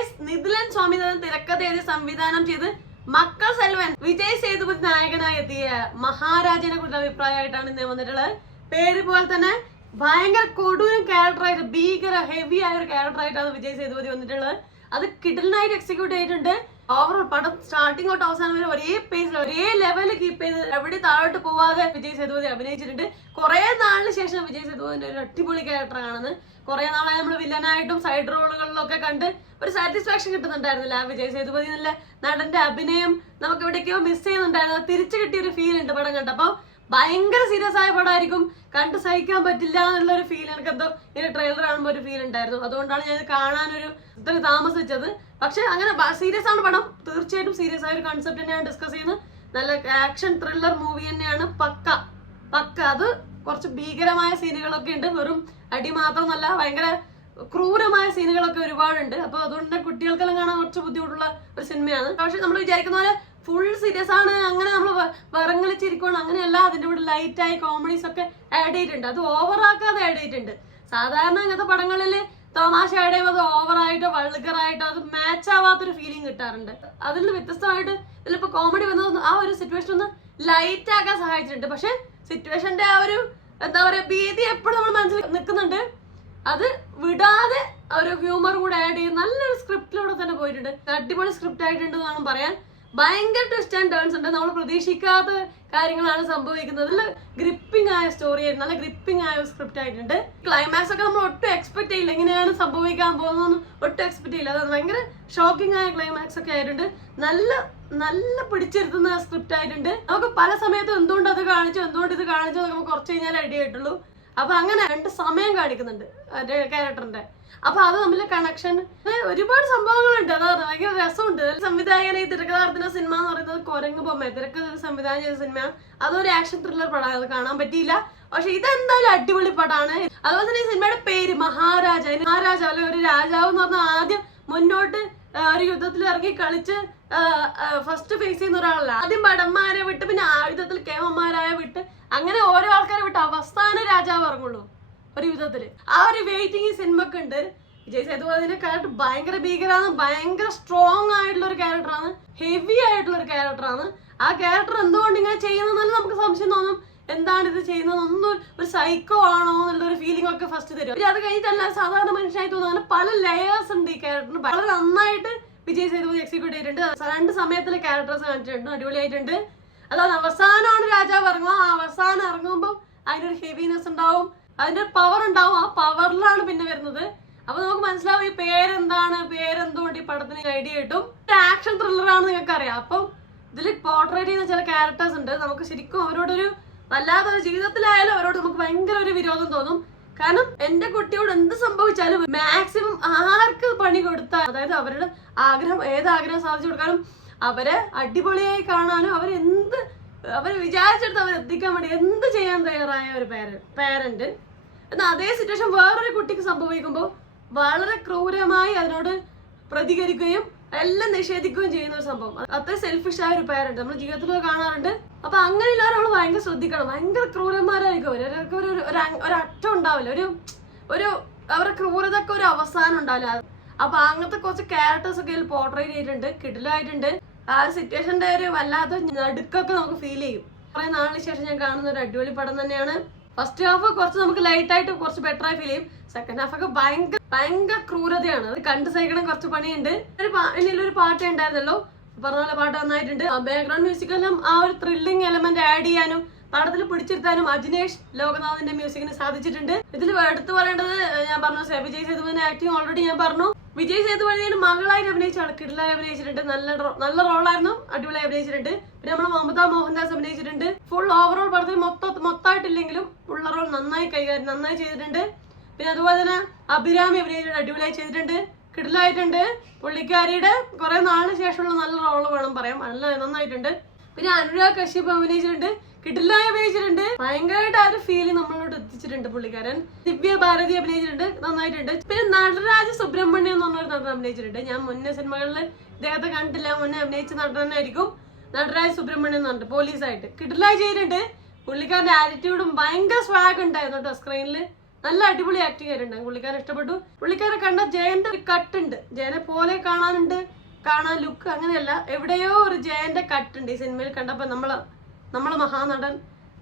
Guys, Nithilan Swaminathan തിരക്കഥ എഴുതി സംവിധാനം ചെയ്ത് മക്കൾ സെൽവൻ വിജയ് സേതുപതി നായകനായി എത്തിയ മഹാരാജനെ കുറിച്ചുള്ള അഭിപ്രായമായിട്ടാണ് ഇന്ന് വന്നിട്ടുള്ളത്. പേര് പോലെ തന്നെ ഭയങ്കര കൊടൂരൻ ക്യാരക്ടറായിട്ട്, ഭീകര ഹെവി ആയ ഒരു ക്യാരക്ടറായിട്ടാണ് വിജയ് സേതുപതി വന്നിട്ടുള്ളത്. അത് കിടിലനായിട്ട് എക്സിക്യൂട്ട് ചെയ്തിട്ടുണ്ട്. ഓവറോൾ പടം സ്റ്റാർട്ടിംഗ് തൊട്ട് അവസാനം വരെ ഒരേ പേസിൽ ഒരേ ലെവലിൽ കീപ്പ് ചെയ്ത് എവിടെ താഴോട്ട് പോവാതെ വിജയ് സേതുപതി അഭിനയിച്ചിട്ടുണ്ട്. കുറെ നാളിന് ശേഷം വിജയ് സേതുപതിന്റെ ഒരു അടിപൊളി ക്യാരക്ടർ കാണുന്നത്. കുറെ നാളായി നമ്മൾ വില്ലനായിട്ടും സൈഡ് റോളുകളിലൊക്കെ കണ്ട് ഒരു സാറ്റിസ്ഫാക്ഷൻ കിട്ടുന്നുണ്ടായിരുന്നില്ല. വിജയ് സേതുപതി എന്നുള്ള നടന്റെ അഭിനയം നമുക്ക് എവിടേക്കോ മിസ് ചെയ്യുന്നുണ്ടായിരുന്നു. തിരിച്ചു കിട്ടിയ ഒരു ഫീൽ ഉണ്ട് പടം കണ്ടപ്പോ. ഭയങ്കര സീരിയസ് ആയ പടമായിരിക്കും, കണ്ട് സഹിക്കാൻ പറ്റില്ല എന്നുള്ള ഒരു ഫീൽ എനിക്ക് എന്തോ ഇതിന്റെ ട്രെയിലർ കാണുമ്പോൾ ഒരു ഫീൽ ഉണ്ടായിരുന്നു. അതുകൊണ്ടാണ് ഞാൻ കാണാനൊരു ഇത്ര താമസിച്ചത്. പക്ഷെ അങ്ങനെ സീരിയസ് ആണ് പടം, തീർച്ചയായിട്ടും സീരിയസ് ആയ ഒരു കൺസെപ്റ്റ് തന്നെയാണ് ഡിസ്കസ് ചെയ്യുന്നത്. നല്ല ആക്ഷൻ ത്രില്ലർ മൂവി തന്നെയാണ്. പക്ക അത് കുറച്ച് ഭീകരമായ സീനുകളൊക്കെ ഉണ്ട്. വെറും അടി മാത്രമല്ല, ഭയങ്കര ക്രൂരമായ സീനുകളൊക്കെ ഒരുപാടുണ്ട്. അപ്പൊ അതുകൊണ്ട് തന്നെ കുട്ടികൾക്കെല്ലാം കാണാൻ കുറച്ച് ബുദ്ധിമുട്ടുള്ള ഒരു സിനിമയാണ്. പക്ഷെ നമ്മൾ വിചാരിക്കുന്ന പോലെ ഫുൾ സീരിയസ് ആണ്, അങ്ങനെ നമ്മൾ വിറങ്ങളിച്ചിരിക്കണം അങ്ങനെയല്ല. അതിന്റെ കൂടെ ലൈറ്റായി കോമഡീസ് ഒക്കെ ആഡ് ചെയ്തിട്ടുണ്ട്. അത് ഓവറാക്കാതെ ആഡ് ചെയ്തിട്ടുണ്ട്. സാധാരണ ഇങ്ങനത്തെ പടങ്ങളിൽ തമാശ ആഡ് ചെയ്യുമ്പോൾ അത് ഓവറായിട്ടോ വൾഗറായിട്ടോ അത് മാച്ച് ആവാത്തൊരു ഫീലിംഗ് കിട്ടാറുണ്ട്. അതിൽ നിന്ന് വ്യത്യസ്തമായിട്ട് ഇതിലിപ്പോ കോമഡി വന്നത് ആ ഒരു സിറ്റുവേഷൻ ഒന്ന് ലൈറ്റ് ആക്കാൻ സഹായിച്ചിട്ടുണ്ട്. പക്ഷെ സിറ്റുവേഷന്റെ ആ ഒരു എന്താ പറയാ ഭീതി എപ്പോഴും നമ്മൾ മനസ്സിൽ നിൽക്കുന്നുണ്ട്. അത് വിടാതെ ഒരു ഹ്യൂമർ കൂടെ ആഡ് ചെയ്ത് നല്ലൊരു സ്ക്രിപ്റ്റിലൂടെ തന്നെ പോയിട്ടുണ്ട്. അടിപൊളി സ്ക്രിപ്റ്റ് ആയിട്ടുണ്ട് എന്നാണ് പറയാൻ. ഭയങ്കര ട്വിസ്റ്റ് ആൻഡ് ടേൺസ് ഉണ്ട്. നമ്മൾ പ്രതീക്ഷിക്കാത്ത കാര്യങ്ങളാണ് സംഭവിക്കുന്നത്. നല്ല ഗ്രിപ്പിംഗ് ആയ സ്റ്റോറി ആയിരുന്നു, നല്ല ഗ്രിപ്പിംഗ് ആയ സ്ക്രിപ്റ്റ് ആയിട്ടുണ്ട്. ക്ലൈമാക്സ് ഒക്കെ നമ്മൾ ഒട്ടും എക്സ്പെക്ട് ചെയ്യില്ല, എങ്ങനെയാണ് സംഭവിക്കാൻ പോകുന്നതെന്ന് ഒട്ടും എക്സ്പെക്ട് ചെയ്യില്ല. അത് ഭയങ്കര ഷോക്കിംഗ് ആയ ക്ലൈമാക്സ് ഒക്കെ ആയിട്ടുണ്ട്. നല്ല പിടിച്ചിരുത്തുന്ന സ്ക്രിപ്റ്റ് ആയിട്ടുണ്ട്. നമുക്ക് പല സമയത്തും എന്തുകൊണ്ട് അത് കാണിച്ചു, എന്തുകൊണ്ട് ഇത് കാണിച്ചു നമുക്ക് കുറച്ച് കഴിഞ്ഞാൽ ഐഡിയ ആയിട്ടുള്ളൂ. അപ്പൊ അങ്ങനെ രണ്ട് സമയം കാണിക്കുന്നുണ്ട് ക്യാരക്ടറിന്റെ. അപ്പൊ അത് തമ്മിലെ കണക്ഷൻ, ഒരുപാട് സംഭവങ്ങളുണ്ട്. അതാണ് ഭയങ്കര രസമുണ്ട്. സംവിധായകൻ ഈ തിരക്കഥാർത്ഥന സിനിമ എന്ന് പറയുന്നത് കുരങ്ങ് ബൊമ്മ തിരക്കഥ സംവിധാനം ചെയ്ത സിനിമയാണ്. അതൊരു ആക്ഷൻ ത്രില്ലർ പടമാണ്, അത് കാണാൻ പറ്റിയില്ല. പക്ഷെ ഇതെന്തായാലും അടിപൊളി പടമാണ്. അതുപോലെ തന്നെ ഈ സിനിമയുടെ പേര് മഹാരാജ അല്ലെ ഒരു രാജാവ് എന്ന് പറഞ്ഞാൽ ആദ്യം മുന്നോട്ട് ഒരു യുദ്ധത്തിൽ ഇറങ്ങി കളിച്ച് ഫസ്റ്റ് ഫേസ് ചെയ്യുന്ന ഒരാളല്ല. ആദ്യം ഭടന്മാരെ വിട്ട് പിന്നെ ആയുധത്തിൽ കേമന്മാരായ വിട്ട് അങ്ങനെ ഓരോ ആൾക്കാരെ വിട്ട് അവസാന രാജാവ് ഇറങ്ങുള്ളൂ ഒരു യുദ്ധത്തില്. ആ ഒരു വെയിറ്റിംഗ് ഈ സിനിമക്ക് ഉണ്ട്. വിജയ് സേതുപതിന്റെ ക്യാരക്ടർ ഭയങ്കര ഭീകരാണ്, ഭയങ്കര സ്ട്രോങ് ആയിട്ടുള്ള ഒരു ക്യാരക്ടറാണ്, ഹെവി ആയിട്ടുള്ള ഒരു ക്യാരക്ടറാണ്. ആ ക്യാരക്ടർ എന്തുകൊണ്ട് ഇങ്ങനെ ചെയ്യുന്നതെന്നാലും നമുക്ക് സംശയം തോന്നും. എന്താണ് ഇത് ചെയ്യുന്നത്, ഒന്നും ഒരു സൈക്കോ ആണോ എന്നുള്ളൊരു ഫീലിംഗ് ഒക്കെ ഫസ്റ്റ് തരും. അത് കഴിഞ്ഞിട്ടല്ല സാധാരണ മനുഷ്യനായി തോന്നുന്നു. അങ്ങനെ പല ലെയേഴ്സ് ഉണ്ട് ഈ ക്യാരക്ടറിന്. വളരെ നന്നായിട്ട് വിജയ് സേതുപതി എക്സിക്യൂട്ട് ചെയ്തിട്ടുണ്ട്. രണ്ട് സമയത്തിലെ ക്യാരക്ടേഴ്സ് കാണിച്ചിട്ടുണ്ട്, അടിപൊളിയായിട്ടുണ്ട്. അതാണ് അവസാനമാണ് രാജാവ് ഇറങ്ങുക. ആ അവസാനം ഇറങ്ങുമ്പോൾ അതിനൊരു ഹെവിനെസ് ഉണ്ടാവും, അതിന്റെ ഒരു പവർ ഉണ്ടാവും. ആ പവറിലാണ് പിന്നെ വരുന്നത്. അപ്പൊ നമുക്ക് മനസ്സിലാവും ഈ പേരെന്തുകൊണ്ട് ഈ പടത്തിന് ഐഡിയ കിട്ടും. ആക്ഷൻ ത്രില്ലറാണ് നിങ്ങൾക്ക് അറിയാം. അപ്പം ഇതിൽ പോർട്രേറ്റ് ചെയ്യുന്ന ചില ക്യാരക്ടേഴ്സ് ഉണ്ട്. നമുക്ക് ശരിക്കും അവരോടൊരു വല്ലാത്തൊരു ജീവിതത്തിലായാലും അവരോട് നമുക്ക് ഭയങ്കര ഒരു വിരോധം തോന്നും. കാരണം എന്റെ കുട്ടിയോട് എന്ത് സംഭവിച്ചാലും മാക്സിമം ആർക്ക് പണി കൊടുത്താൽ, അതായത് അവരുടെ ഏതാഗ്രഹം സാധിച്ചു കൊടുക്കാനും അവരെ അടിപൊളിയായി കാണാനും അവർ വിചാരിച്ചെടുത്ത് അവരെത്തിക്കാൻ വേണ്ടി എന്ത് ചെയ്യാൻ തയ്യാറായ ഒരു പേരന്റ്. എന്നാൽ അതേ സിറ്റുവേഷൻ വേറൊരു കുട്ടിക്ക് സംഭവിക്കുമ്പോൾ വളരെ ക്രൂരമായി അതിനോട് പ്രതികരിക്കുകയും എല്ലാം നിഷേധിക്കുകയും ചെയ്യുന്ന ഒരു സംഭവം. അത്ര സെൽഫിഷ് ആയ ഒരു പേരന്റ് നമ്മൾ ജീവിതത്തിലൊക്കെ കാണാറുണ്ട്. അപ്പൊ അങ്ങനെയുള്ളവർ നമ്മൾ ഭയങ്കര ശ്രദ്ധിക്കണം. ഭയങ്കര ക്രൂരന്മാരായിരിക്കും അവർക്ക്. ഒരു അറ്റം ഉണ്ടാവില്ല, ഒരു അവരുടെ ക്രൂരതക്ക് ഒരു അവസാനം ഉണ്ടാവില്ല. അപ്പൊ അങ്ങനത്തെ കുറച്ച് ക്യാരക്ടേഴ്സ് ഒക്കെ പോർട്രേറ്റ് ചെയ്തിട്ടുണ്ട്, കിടിലായിട്ടുണ്ട്. ആ ഒരു സിറ്റുവേഷന്റെ ഒരു വല്ലാത്ത നടുക്കൊക്കെ നമുക്ക് ഫീൽ ചെയ്യും. കുറെ നാളിന് ശേഷം ഞാൻ കാണുന്ന ഒരു അടിപൊളി പടം തന്നെയാണ്. ഫസ്റ്റ് ഹാഫ് കുറച്ച് നമുക്ക് ലൈറ്റ് ആയിട്ട് കുറച്ച് ബെറ്റർ ആയി ഫീൽ ചെയ്യും. സെക്കൻഡ് ഹാഫ് ഒക്കെ ഭയങ്കര ക്രൂരതയാണ്. അത് കണ്ട് സഹിക്കണം, കുറച്ച് പണിയുണ്ട്. ഒരു പാട്ട് ഉണ്ടായിരുന്നല്ലോ, പറഞ്ഞ പോലെ പാട്ട് നന്നായിട്ടുണ്ട്. ബാക്ക്ഗ്രൗണ്ട് മ്യൂസിക്കെല്ലാം ആ ഒരു ത്രില്ലിംഗ് എലമെന്റ് ആഡ് ചെയ്യാനും പടത്തിൽ പിടിച്ചിരുത്താനും അജിനേഷ് ലോകനാഥിന്റെ മ്യൂസിക്കിന് സാധിച്ചിട്ടുണ്ട്. ഇതിൽ എടുത്തു പറയേണ്ടത് ഞാൻ പറഞ്ഞു, വിജയ് സേതുപതിന്റെ ആക്ടിങ് ഓൾറെഡി ഞാൻ പറഞ്ഞു. വിജയ് സേതുപതിയുടെ മകളായിട്ട് അഭിനയിച്ചാണ്, കിടിലായി അഭിനയിച്ചിട്ടുണ്ട്. നല്ല റോളായിരുന്നു, അടിപൊളിയായി അഭിനയിച്ചിട്ടുണ്ട്. പിന്നെ നമ്മളെ മമത മോഹൻദാസ് അഭിനയിച്ചിട്ടുണ്ട്. ഫുൾ ഓവറോൾ പടത്തിൽ മൊത്തമായിട്ടില്ലെങ്കിലും ഉള്ള റോൾ നന്നായി ചെയ്തിട്ടുണ്ട്. പിന്നെ അതുപോലെ തന്നെ അഭിരാമി അഭിനയിച്ചിട്ടുണ്ട്, അടിപൊളിയായി ചെയ്തിട്ടുണ്ട്, കിടിലായിട്ടുണ്ട്. പുള്ളിക്കാരിയുടെ കുറെ നാളിന് ശേഷമുള്ള നല്ല റോള് വേണം പറയാം, നന്നായിട്ടുണ്ട്. പിന്നെ അനുരാഗ് കശ്യപ് അഭിനയിച്ചിട്ടുണ്ട്, കിടിലായി അഭിനയിച്ചിട്ടുണ്ട്. ഭയങ്കരമായിട്ട് ആ ഒരു ഫീല് നമ്മളോട് എത്തിച്ചിട്ടുണ്ട് പുള്ളിക്കാരൻ. ദിവ്യ ഭാരതി അഭിനയിച്ചിട്ടുണ്ട്, നന്നായിട്ടുണ്ട്. പിന്നെ നടരാജ് സുബ്രഹ്മണ്യം എന്ന് പറഞ്ഞൊരു നടൻ അഭിനയിച്ചിട്ടുണ്ട്. ഞാൻ മുന്നേ സിനിമകളിൽ ഇദ്ദേഹത്തെ കണ്ടിട്ടില്ല, മുന്നേ അഭിനയിച്ച നടൻ തന്നെ ആയിരിക്കും. നടരാജ് സുബ്രഹ്മണ്യം എന്ന് പറഞ്ഞിട്ട് പോലീസായിട്ട് കിടിലായി ചെയ്തിട്ടുണ്ട്. പുള്ളിക്കാരന്റെ ആറ്റിറ്റ്യൂഡും ഭയങ്കര സ്വാഗ് ഉണ്ടായിരുന്നു കേട്ടോ സ്ക്രീനിൽ. നല്ല അടിപൊളി ആക്ടിങ് ആയിട്ടുണ്ട്. പുള്ളിക്കാരൻ ഇഷ്ടപ്പെട്ടു. പുള്ളിക്കാരെ കണ്ട ജയന്റെ ഒരു കട്ടുണ്ട്, ജയനെ പോലെ കാണാനുണ്ട്, കാണാൻ ലുക്ക് അങ്ങനെയല്ല, എവിടെയോ ഒരു ജയന്റെ കട്ടുണ്ട് ഈ സിനിമയിൽ കണ്ടപ്പോ. നമ്മളെ മഹാനടൻ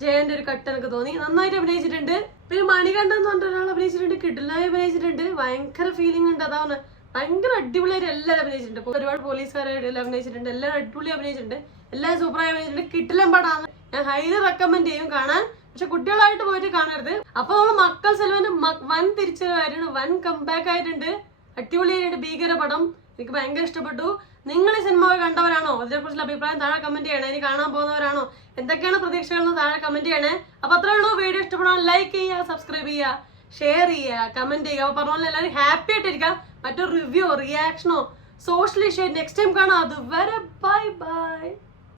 ജയന്റെ ഒരു കട്ട് എനിക്ക് തോന്നി. നന്നായിട്ട് അഭിനയിച്ചിട്ടുണ്ട്. പിന്നെ മണികണ്ഠൻ എന്ന് പറഞ്ഞ ഒരാൾ അഭിനയിച്ചിട്ടുണ്ട്, കിടിലായി അഭിനയിച്ചിട്ടുണ്ട്. ഭയങ്കര ഫീലിംഗ് ഉണ്ട്. അതാണ് ഭയങ്കര അടിപൊളിയായിട്ട് എല്ലാവരും അഭിനയിച്ചിട്ടുണ്ട്. ഒരുപാട് പോലീസുകാരായിട്ട് അഭിനയിച്ചിട്ടുണ്ട്. എല്ലാവരും അടിപൊളി അഭിനയിച്ചിട്ടുണ്ട്. എല്ലാവരും സൂപ്പറായി അഭിനയിച്ചിട്ടുണ്ട്. കിടിലൻ പടാണ്. ഞാൻ ഹൈലി റെക്കമെൻഡ് ചെയ്യും കാണാൻ. പക്ഷെ കുട്ടികളായിട്ട് പോയിട്ട് കാണരുത്. അപ്പൊ നമ്മൾ മക്കൾ സെൽവന്റെ വൻ തിരിച്ചുവരവായിട്ടുണ്ട്, വൻ കംബാക്ക് ആയിട്ടുണ്ട്. അടിപൊളിയായിട്ട് ഭീകര പടം. എനിക്ക് ഭയങ്കര ഇഷ്ടപ്പെട്ടു. നിങ്ങൾ ഈ സിനിമ കണ്ടവരാണോ? അതിനെക്കുറിച്ചുള്ള അഭിപ്രായം താഴെ കമന്റ് ചെയ്യണേ. ഇനി കാണാൻ പോകുന്നവരാണോ? എന്തൊക്കെയാണ് പ്രതീക്ഷകൾ എന്ന് താഴെ കമന്റ് ചെയ്യണേ. അപ്പൊ അത്രേ ഉള്ളൂ. വീഡിയോ ഇഷ്ടപ്പെടാൻ ലൈക്ക് ചെയ്യുക, സബ്സ്ക്രൈബ് ചെയ്യുക, ഷെയർ ചെയ്യുക, കമന്റ് ചെയ്യുക. അപ്പൊ പറഞ്ഞ പോലെ എല്ലാവരും ഹാപ്പി ആയിട്ടിരിക്കുക. മറ്റൊരു റിവ്യൂ, റിയാക്ഷനോ, സോഷ്യൽ ഇഷ്യൂ നെക്സ്റ്റ് ടൈം കാണാം. അതുവരെ ബൈ ബൈ.